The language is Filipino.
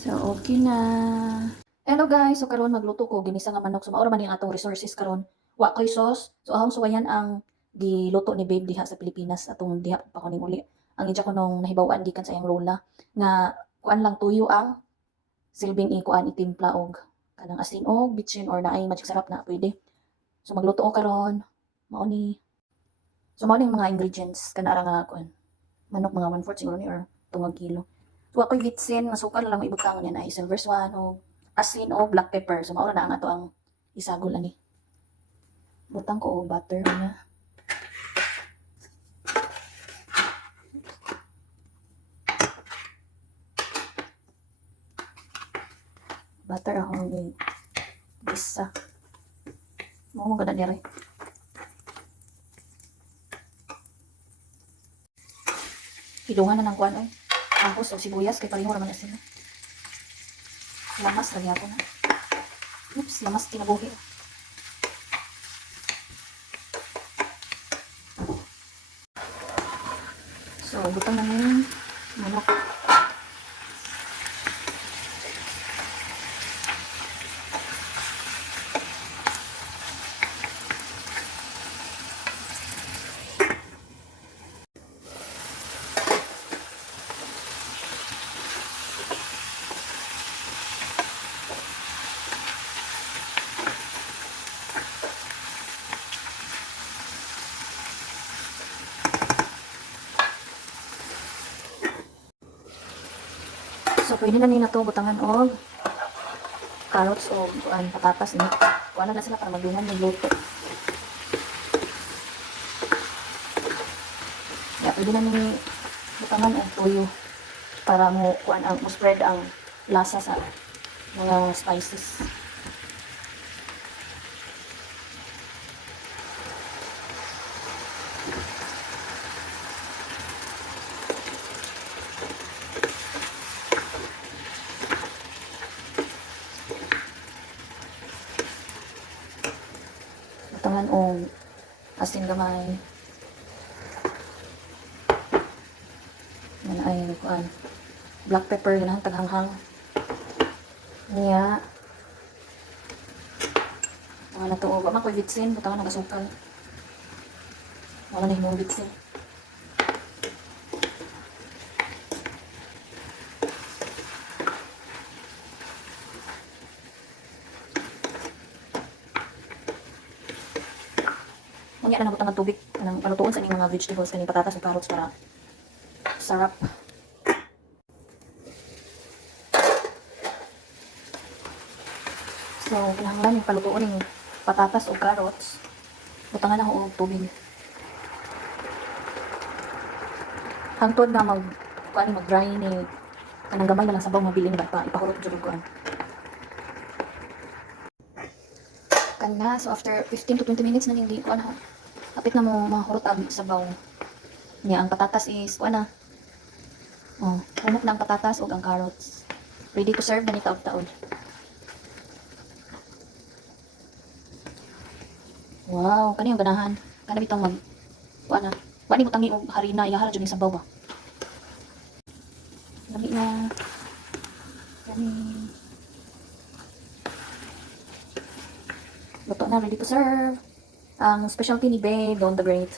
So, okay na. Hello guys, so karon magluto ko ginisa nga manok. So mao ra man yung atong resources karon. Wa koy sauce. So ahong suwayan ang giluto ni babe diha sa Pilipinas atong diha pa ko ning uli. Ang idya ko nung nahibaw-an gikan sa iyang lola nga kuan lang tuyo ang silbing ikuan itimpla og kanang asin og bitsin or naay magic sarap na pwede. So magluto ko karon. Mao ni. So mao ning mga ingredients kana ra nga kuan. Manok mga 1/4 siguro ni or tungag kilo. So ako'y bitsin, masukal lang ibutang niya na silver swan o asin o black pepper. So maura na ang ato ang isagol ani. Butang ko o butter na. Butter ako ng bisa. Mo ganda dire. Hilungan na ng kuan ay. Tapos o sibuyas kay pareho naman asin. Lamas lagi ako na. Oops, lamas kinabuhi. So, butang na yung manok. So, pwede na nila ito butangan og carrots o patatas. Kuha na sila para magdungan ng luto. Yeah, pwede na nila butangan og tuyo para mo kuan ang spread ang lasa sa mga spices. Butangan og asin gamay. Yan ay kuan black pepper ganahan taghanghang niya. Wala to og ama ko bitsin butangan og asukal. Wala na himong bitsin. Unya na nabutang ng tubig kanang palutuon sa inyong mga vegetables kaning patatas ug carrots para sarap. So, kinahanglan yung palutuon ng patatas o carrots. Butangan ako og tubig. Hangtod na mag-dry ni kanang gamay na lang sabaw mabilin ba pa ipahurot jud ko. Kana so after 15 to 20 minutes na ning di ko ha. Hapit na mo mahurot ang sabaw. Niya ang patatas is kuan na. Oh, humok na ang patatas ug ang carrots. Ready to serve na ni taod-taod. Wow, kani yung ganahan. Kana bitong mag kuan na. Wa ni butangi og harina, iyahara jud ni sabaw ba. Lami na. Kani. Luto na, ready to serve. Ang specialty ni Babe, Don the Great.